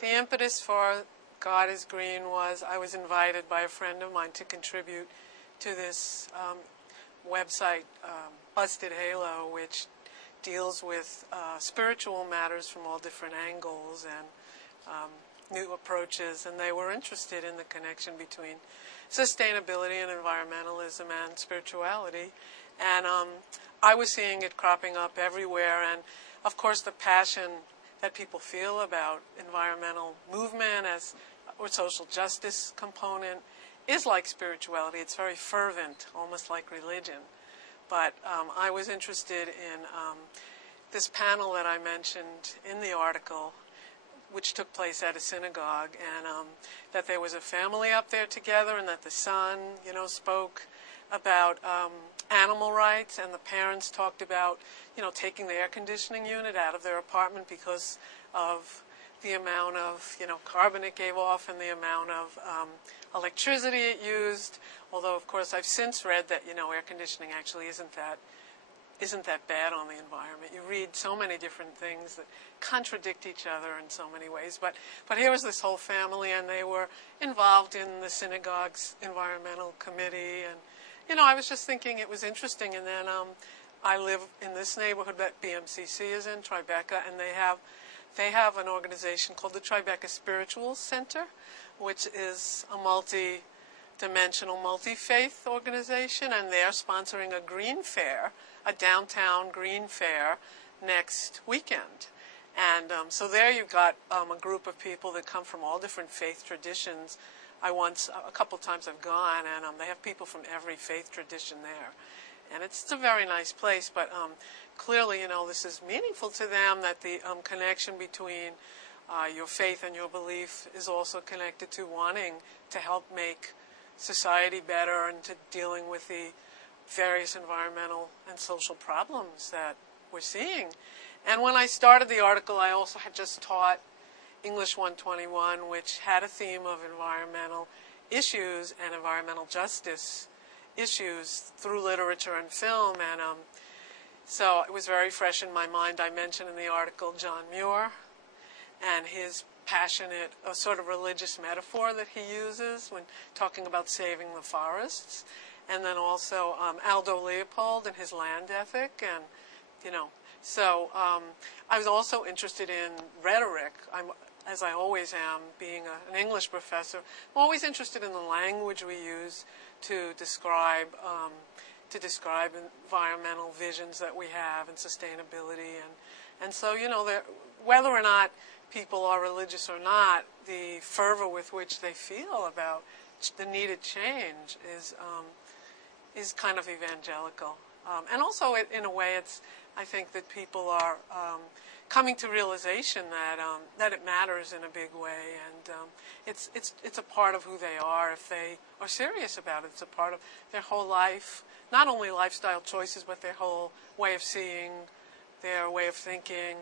The impetus for God is Green was I was invited by a friend of mine to contribute to this website, Busted Halo, which deals with spiritual matters from all different angles and new approaches, and they were interested in the connection between sustainability and environmentalism and spirituality. And I was seeing it cropping up everywhere, and of course the passion that people feel about environmental movement as or social justice component is like spirituality. It's very fervent, almost like religion. But I was interested in this panel that I mentioned in the article, which took place at a synagogue, and that there was a family up there together, and that the son, spoke about animal rights, and the parents talked about, taking the air conditioning unit out of their apartment because of the amount of, carbon it gave off and the amount of electricity it used. Although, of course, I've since read that, air conditioning actually isn't that bad on the environment. You read so many different things that contradict each other in so many ways. But here was this whole family, and they were involved in the synagogue's environmental committee. And, I was just thinking it was interesting. And then I live in this neighborhood that BMCC is in, Tribeca, and they have an organization called the Tribeca Spiritual Center, which is a multi-dimensional, multi-faith organization, and they're sponsoring a green fair, a downtown green fair next weekend. And so there you've got a group of people that come from all different faith traditions. A couple times I've gone, and they have people from every faith tradition there. And it's a very nice place, but clearly, this is meaningful to them, that the connection between your faith and your belief is also connected to wanting to help make society better and to dealing with the various environmental and social problems that we're seeing. And when I started the article, I also had just taught English 121, which had a theme of environmental issues and environmental justice issues through literature and film. And so it was very fresh in my mind. I mentioned in the article John Muir and his passionate sort of religious metaphor that he uses when talking about saving the forests. And then also Aldo Leopold and his land ethic. And, so I was also interested in rhetoric. As I always am, being an English professor, I'm always interested in the language we use to describe environmental visions that we have and sustainability. And so, whether or not people are religious or not, the fervor with which they feel about the needed change is kind of evangelical. And also, in a way, I think that people are coming to realization that it matters in a big way, and it's a part of who they are if they are serious about it. It's a part of their whole life, not only lifestyle choices, but their whole way of seeing, their way of thinking,